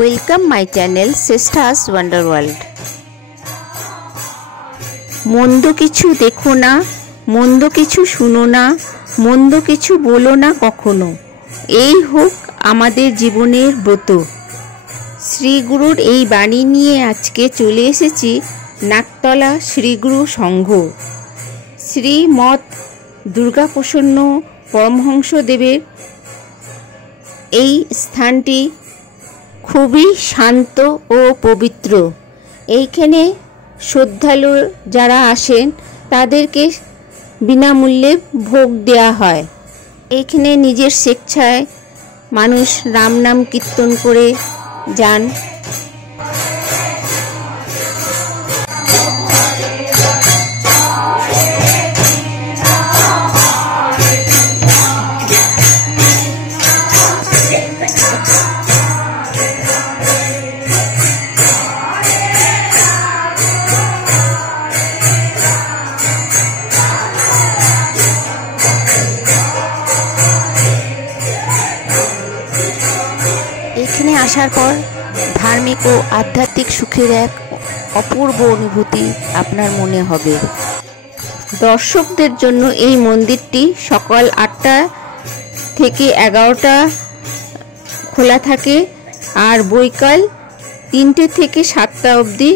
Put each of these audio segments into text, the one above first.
Welcome my channel Shreshtha's wonder world. মন্দ কিছু দেখো না, মন্দ কিছু শুনো না, মন্দ কিছু বলো না কখনো, এই হোক আমাদের জীবনের ব্রত। শ্রীগুরুর এই বাণী নিয়ে আজকে চলে এসেছি নাকতলা শ্রীগুরু সংঘ। শ্রীমৎ দুর্গাপ্রসন্ন পরমহংসদেবের এই স্থানটি খুবই শান্ত ও পবিত্র। এইখানে শ্রদ্ধালু যারা আসেন তাদেরকে বিনামূল্যে ভোগ দেওয়া হয়। এইখানে নিজের স্বেচ্ছায় মানুষ রাম নাম কীর্তন করে যান। এখানে আসার পর ধার্মিক ও আধ্যাত্মিক সুখের এক অপূর্ব অনুভূতি আপনার মনে হবে। দর্শকদের জন্য এই মন্দিরটি সকাল 8টা থেকে 11টা খোলা থাকে, আর বৈকাল 3টে থেকে 7টা অবধি,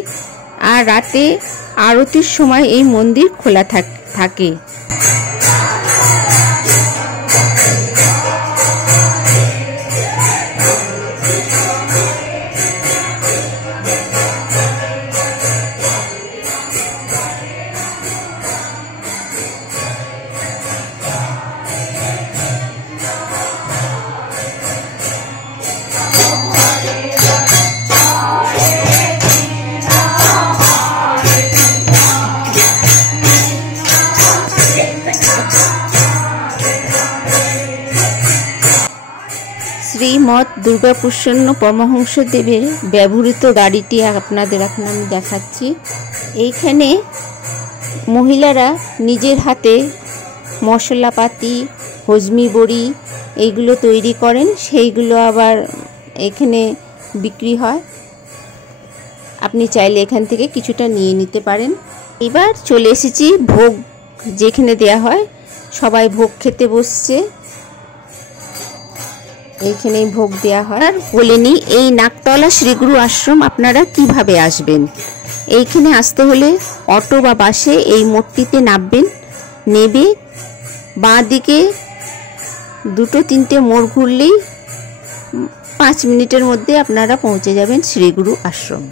আর রাতে আরতির সময় এই মন্দির খোলা থাকে। শ্রীমৎ দুর্গাপ্রসন্ন পরমহংসদেবের ব্যবহৃত গাড়িটি আপনাদের এখন আমি দেখাচ্ছি। এইখানে মহিলারা নিজের হাতে মশলাপাতি, হজমি বড়ি এইগুলো তৈরি করেন, সেইগুলো আবার এখানে বিক্রি হয়। আপনি চাইলে এখান থেকে কিছুটা নিয়ে নিতে পারেন। এবার চলে এসেছি ভোগ যেখানে দেয়া হয়, সবাই ভোগ খেতে বসছে। এইখানেই ভোগ দেওয়া হয়। আর বলে নিই, এই নাকতলা শ্রীগুরু আশ্রম আপনারা কিভাবে আসবেন। এইখানে আসতে হলে অটো বা বাসে এই মোড়টিতে নামবেন। নেবে বাঁ দিকে 2-3টে মোড় ঘুরলেই 5 মিনিটের মধ্যে আপনারা পৌঁছে যাবেন শ্রীগুরু আশ্রম।